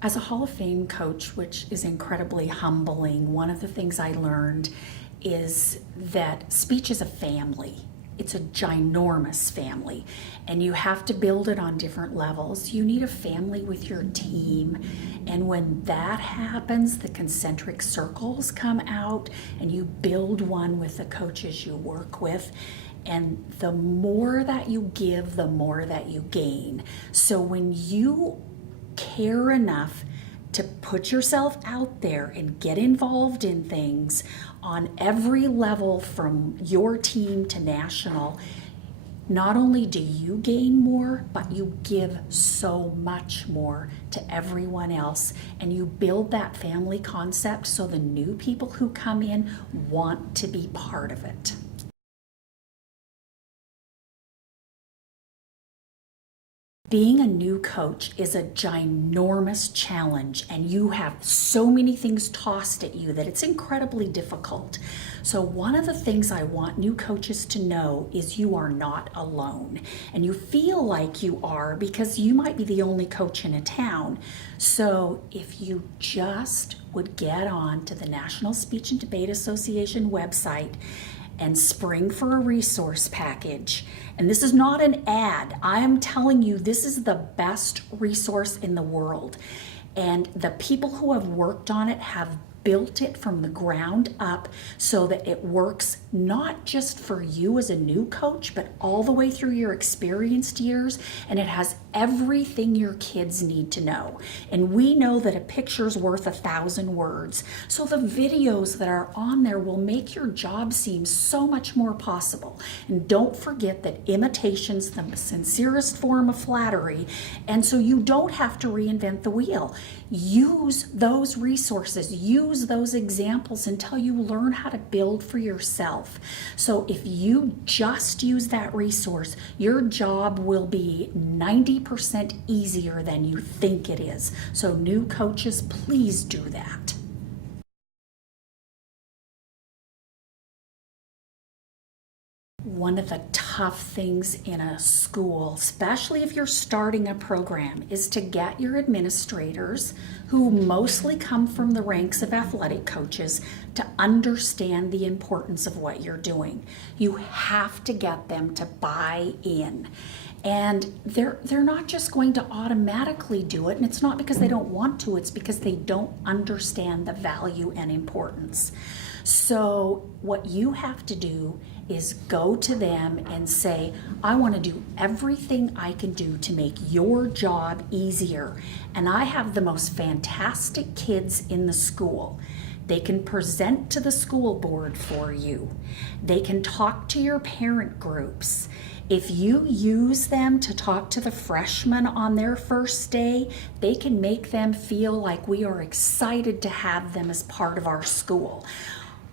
As a Hall of Fame coach, which is incredibly humbling, one of the things I learned is that speech is a family. It's a ginormous family, and you have to build it on different levels. You need a family with your team, and when that happens, the concentric circles come out, and you build one with the coaches you work with. And the more that you give, the more that you gain. So when you care enough to put yourself out there and get involved in things on every level from your team to national, not only do you gain more, but you give so much more to everyone else, and you build that family concept so the new people who come in want to be part of it. Being a new coach is a ginormous challenge, and you have so many things tossed at you that it's incredibly difficult. So one of the things I want new coaches to know is you are not alone, and you feel like you are because you might be the only coach in a town. So if you just would get on to the National Speech and Debate Association website and spring for a resource package. And this is not an ad. I am telling you, this is the best resource in the world. And the people who have worked on it have built it from the ground up so that it works not just for you as a new coach, but all the way through your experienced years. And it has everything your kids need to know. And we know that a picture's worth 1,000 words. So the videos that are on there will make your job seem so much more possible. And don't forget that imitation's the sincerest form of flattery. And so you don't have to reinvent the wheel. Use those resources, use those examples until you learn how to build for yourself. So if you just use that resource, your job will be 90% easier than you think it is. So new coaches, please do that. One of the tough things in a school, especially if you're starting a program, is to get your administrators, who mostly come from the ranks of athletic coaches, to understand the importance of what you're doing. You have to get them to buy in. And they're not just going to automatically do it, and it's not because they don't want to, it's because they don't understand the value and importance. So what you have to do is go to them and say, I want to do everything I can do to make your job easier. And I have the most fantastic kids in the school. They can present to the school board for you. They can talk to your parent groups. If you use them to talk to the freshmen on their first day, they can make them feel like we are excited to have them as part of our school.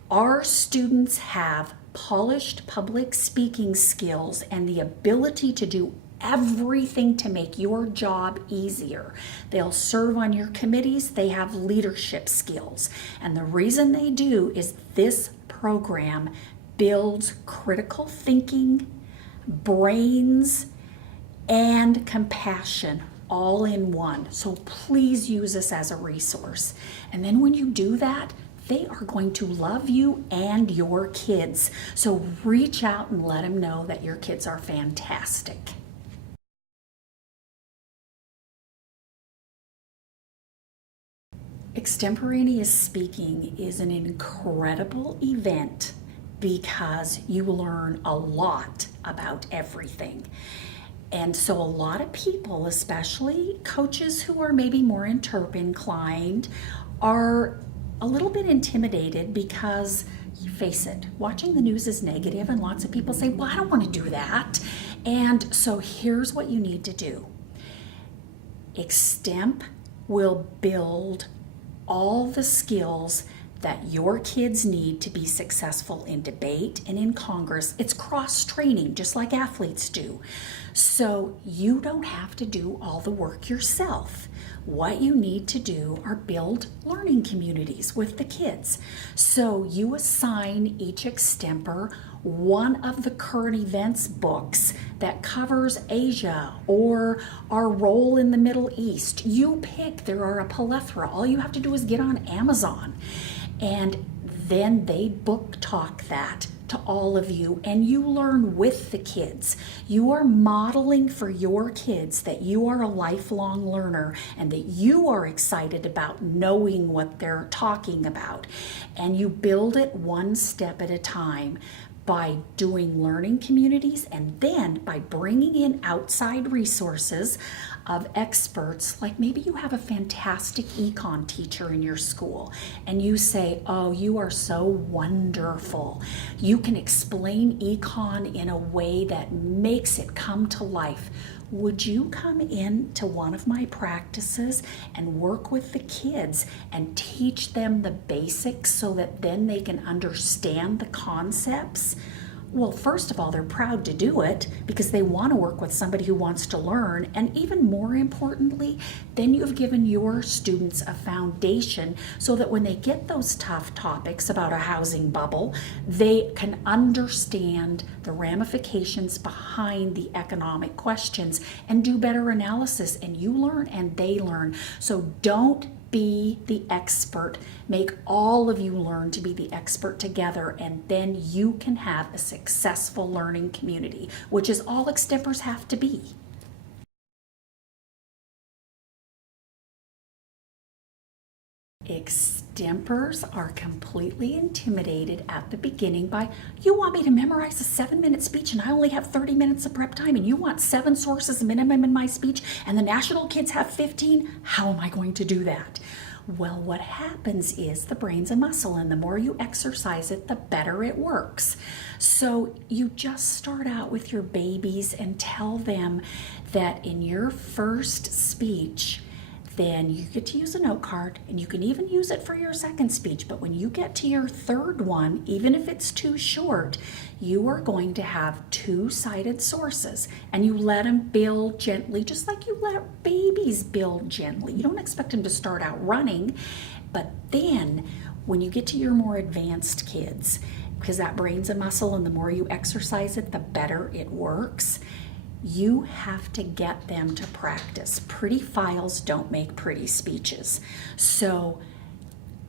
Our students have polished public speaking skills and the ability to do everything to make your job easier. They'll serve on your committees, they have leadership skills. And the reason they do is this program builds critical thinking, brains, and compassion all in one. So please use this as a resource. And then when you do that, they are going to love you and your kids. So reach out and let them know that your kids are fantastic. Extemporaneous speaking is an incredible event because you learn a lot about everything. And so a lot of people, especially coaches who are maybe more interp inclined, are a little bit intimidated because, you face it, watching the news is negative, and lots of people say, well, I don't want to do that. And so here's what you need to do. Extemp will build all the skills that your kids need to be successful in debate and in Congress. It's cross-training, just like athletes do. So you don't have to do all the work yourself. What you need to do are build learning communities with the kids. So you assign each extemper one of the current events books that covers Asia or our role in the Middle East. You pick, there are a plethora. All you have to do is get on Amazon, and then they book talk that to all of you, and you learn with the kids. You are modeling for your kids that you are a lifelong learner and that you are excited about knowing what they're talking about. And you build it one step at a time by doing learning communities, and then by bringing in outside resources of experts. Like maybe you have a fantastic econ teacher in your school and you say, oh, you are so wonderful. You can explain econ in a way that makes it come to life. Would you come in to one of my practices and work with the kids and teach them the basics so that then they can understand the concepts? Well, first of all, they're proud to do it because they want to work with somebody who wants to learn. And even more importantly, then you've given your students a foundation so that when they get those tough topics about a housing bubble, they can understand the ramifications behind the economic questions and do better analysis. And you learn and they learn. So don't be the expert. Make all of you learn to be the expert together, and then you can have a successful learning community, which is all extempors have to be. Extempors are completely intimidated at the beginning by, you want me to memorize a 7-minute speech and I only have 30 minutes of prep time, and you want 7 sources minimum in my speech and the national kids have 15? How am I going to do that? Well, what happens is the brain's a muscle, and the more you exercise it, the better it works. So you just start out with your babies and tell them that in your first speech, then you get to use a note card, and you can even use it for your second speech. But when you get to your third one, even if it's too short, you are going to have 2-sided sources, and you let them build gently, just like you let babies build gently. You don't expect them to start out running, but then when you get to your more advanced kids, because that brain's a muscle, and the more you exercise it, the better it works. You have to get them to practice. Pretty files don't make pretty speeches. So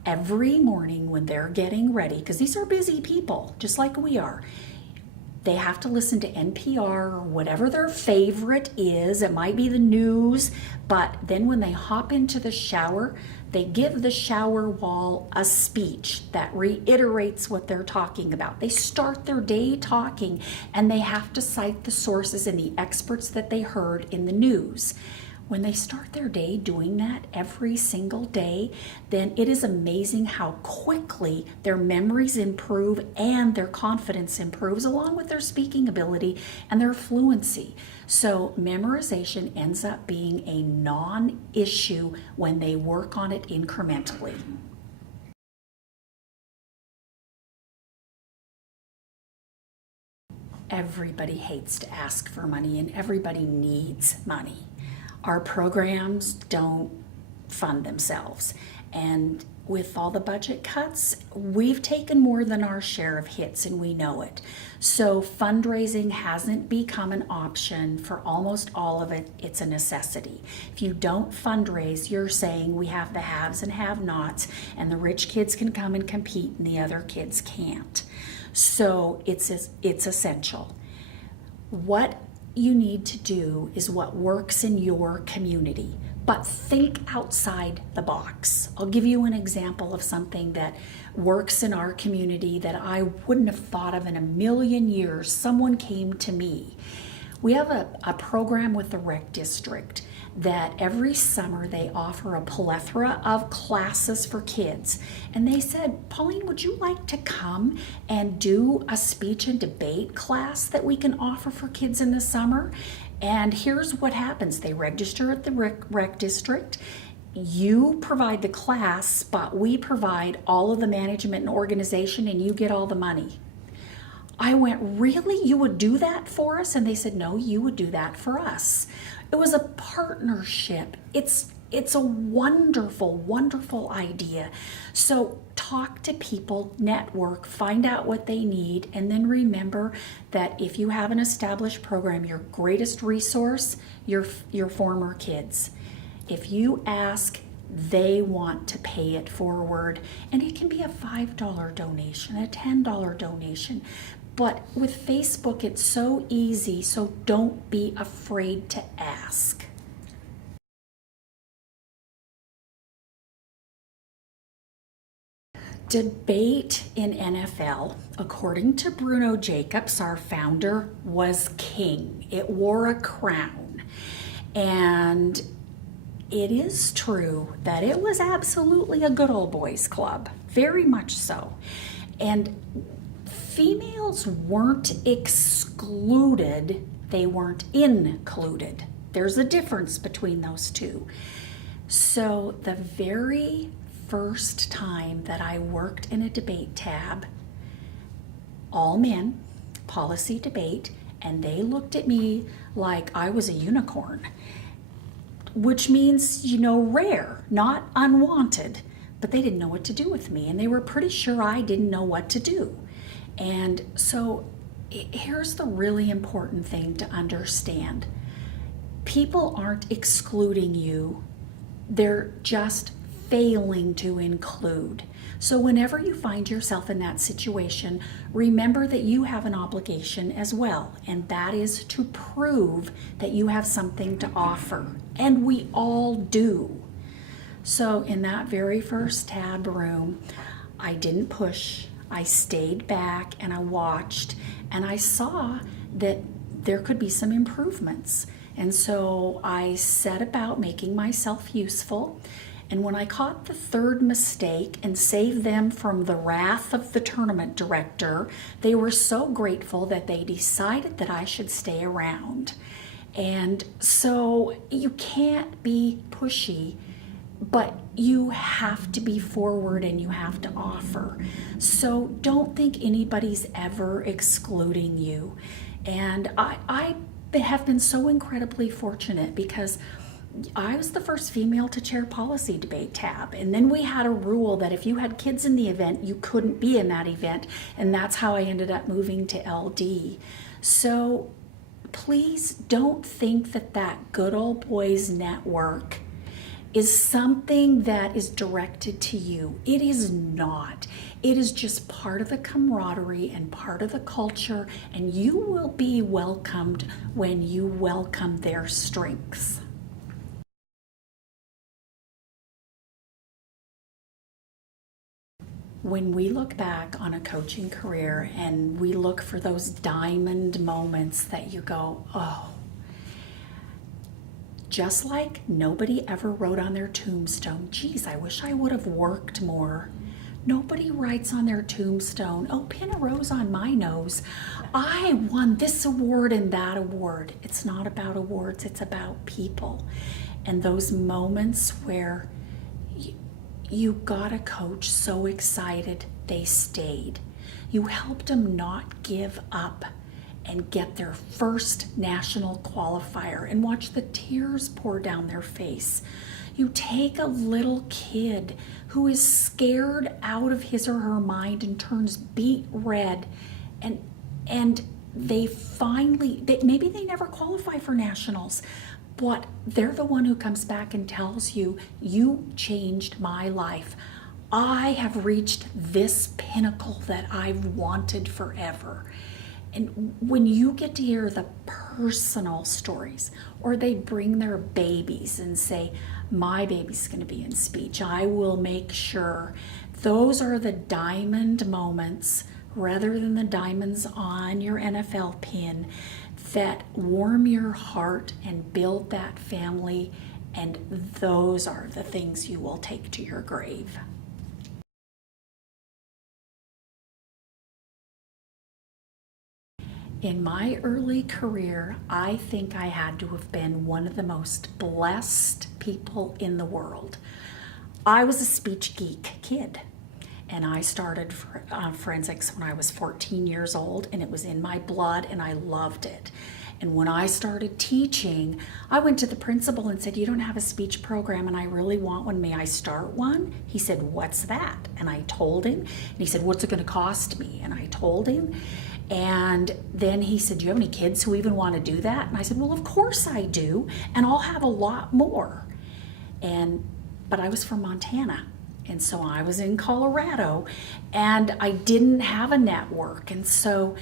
every morning when they're getting ready, because these are busy people, just like we are, they have to listen to NPR or whatever their favorite is. It might be the news, but then when they hop into the shower, they give the shower wall a speech that reiterates what they're talking about. They start their day talking, and they have to cite the sources and the experts that they heard in the news. When they start their day doing that every single day, then it is amazing how quickly their memories improve and their confidence improves, along with their speaking ability and their fluency. So memorization ends up being a non-issue when they work on it incrementally. Everybody hates to ask for money, and everybody needs money. Our programs don't fund themselves, and with all the budget cuts, we've taken more than our share of hits, and we know it. So fundraising hasn't become an option for almost all of it. It's a necessity. If you don't fundraise, you're saying we have the haves and have-nots, and the rich kids can come and compete and the other kids can't. So it's essential. What you need to do is what works in your community, but think outside the box. I'll give you an example of something that works in our community that I wouldn't have thought of in a million years. Someone came to me. We have a program with the rec district that every summer they offer a plethora of classes for kids. And they said, Pauline, would you like to come and do a speech and debate class that we can offer for kids in the summer? And here's what happens. They register at the rec district. You provide the class, but we provide all of the management and organization, and you get all the money. I went, really? You would do that for us? And they said, no, you would do that for us. It was a partnership. It's it's a wonderful, wonderful idea. So talk to people, network, find out what they need, and then remember that if you have an established program, your greatest resource, your former kids. If you ask, they want to pay it forward, and it can be a $5 donation, a $10 donation. But with Facebook, it's so easy, so don't be afraid to ask. Debate in NFL, according to Bruno Jacobs, our founder, was king. It wore a crown. And it is true that it was absolutely a good old boys club, very much so. And females weren't excluded, they weren't included. There's a difference between those two. So the very first time that I worked in a debate tab, all men, policy debate, and they looked at me like I was a unicorn, which means, rare, not unwanted, but they didn't know what to do with me, and they were pretty sure I didn't know what to do. And so here's the really important thing to understand. People aren't excluding you, they're just failing to include. So whenever you find yourself in that situation, remember that you have an obligation as well, and that is to prove that you have something to offer, and we all do. So in that very first tab room, I didn't push, I stayed back and I watched, and I saw that there could be some improvements. And so I set about making myself useful. And when I caught the third mistake and saved them from the wrath of the tournament director, they were so grateful that they decided that I should stay around. And so you can't be pushy, but you have to be forward and you have to offer. So don't think anybody's ever excluding you. And I have been so incredibly fortunate because I was the first female to chair policy debate tab, and then we had a rule that if you had kids in the event, you couldn't be in that event, and that's how I ended up moving to LD. So please don't think that that good old boys network is something that is directed to you. It is not. It is just part of the camaraderie and part of the culture, and you will be welcomed when you welcome their strengths. When we look back on a coaching career and we look for those diamond moments that you go, oh, just like nobody ever wrote on their tombstone, geez, I wish I would have worked more. Nobody writes on their tombstone, oh, pin a rose on my nose. I won this award and that award. It's not about awards, it's about people. And those moments where you got a coach so excited they stayed. You helped them not give up and get their first national qualifier and watch the tears pour down their face. You take a little kid who is scared out of his or her mind and turns beet red, and they finally, maybe they never qualify for nationals, but they're the one who comes back and tells you, you changed my life. I have reached this pinnacle that I've wanted forever. And when you get to hear the personal stories, or they bring their babies and say, my baby's going to be in speech, I will make sure. Those are the diamond moments, rather than the diamonds on your NFL pin, that warm your heart and build that family, and those are the things you will take to your grave. In my early career, I think I had to have been one of the most blessed people in the world. I was a speech geek kid, And I started forensics when I was 14 years old, and it was in my blood, and I loved it. And when I started teaching, I went to the principal and said, "You don't have a speech program and I really want one. May I start one?" He said, "What's that?" And I told him. And he said, "What's it going to cost me?" And I told him. And then he said, "Do you have any kids who even want to do that?" And I said, "Well, of course I do. And I'll have a lot more." But I was from Montana. And so I was in Colorado and I didn't have a network. And so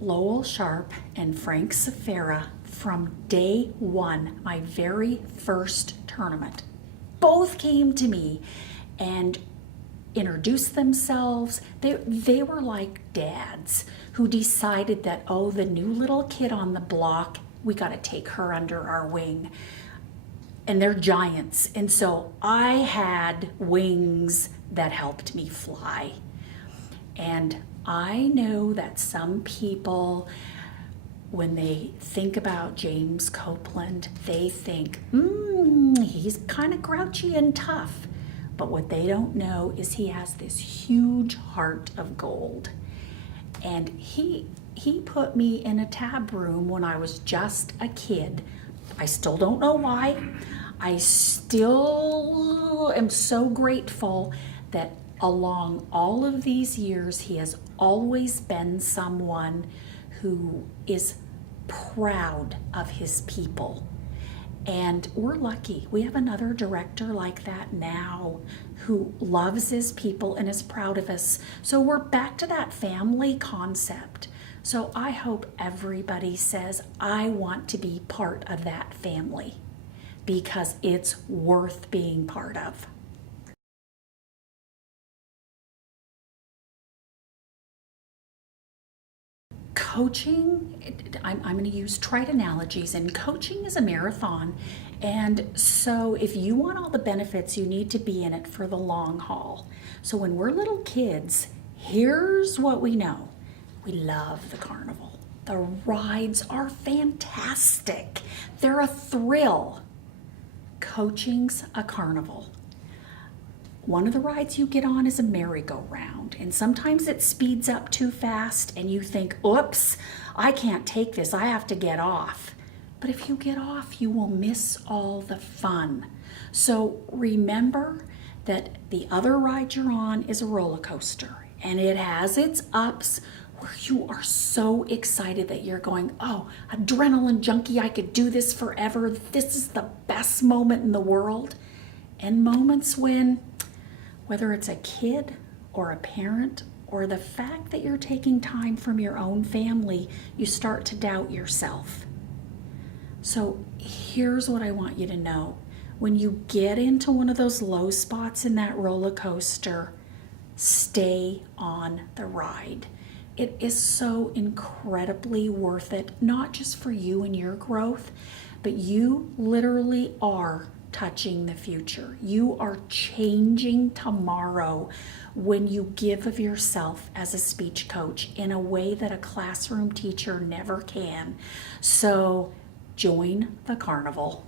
Lowell Sharp and Frank Safera, from day one, my very first tournament, both came to me and introduced themselves. They were like dads who decided that, oh, the new little kid on the block, we got to take her under our wing. And they're giants. And so I had wings that helped me fly. And I know that some people, when they think about James Copeland, they think, he's kind of grouchy and tough. But what they don't know is he has this huge heart of gold. And he put me in a tab room when I was just a kid. I still don't know why. I still am so grateful that along all of these years, he has always been someone who is proud of his people. And we're lucky. We have another director like that now who loves his people and is proud of us. So we're back to that family concept. So I hope everybody says, I want to be part of that family, because it's worth being part of. Coaching, I'm going to use trite analogies, and coaching is a marathon. And so if you want all the benefits, you need to be in it for the long haul. So when we're little kids, here's what we know. We love the carnival. The rides are fantastic. They're a thrill. Coaching's a carnival. One of the rides you get on is a merry-go-round, and sometimes it speeds up too fast and you think, oops, I can't take this, I have to get off. But if you get off, you will miss all the fun. So remember that the other ride you're on is a roller coaster, and it has its ups where you are so excited that you're going, oh, adrenaline junkie, I could do this forever. This is the best moment in the world. And moments when, whether it's a kid or a parent or the fact that you're taking time from your own family, you start to doubt yourself. So here's what I want you to know. When you get into one of those low spots in that roller coaster, stay on the ride. It is so incredibly worth it, not just for you and your growth, but you literally are touching the future. You are changing tomorrow when you give of yourself as a speech coach in a way that a classroom teacher never can. So join the carnival.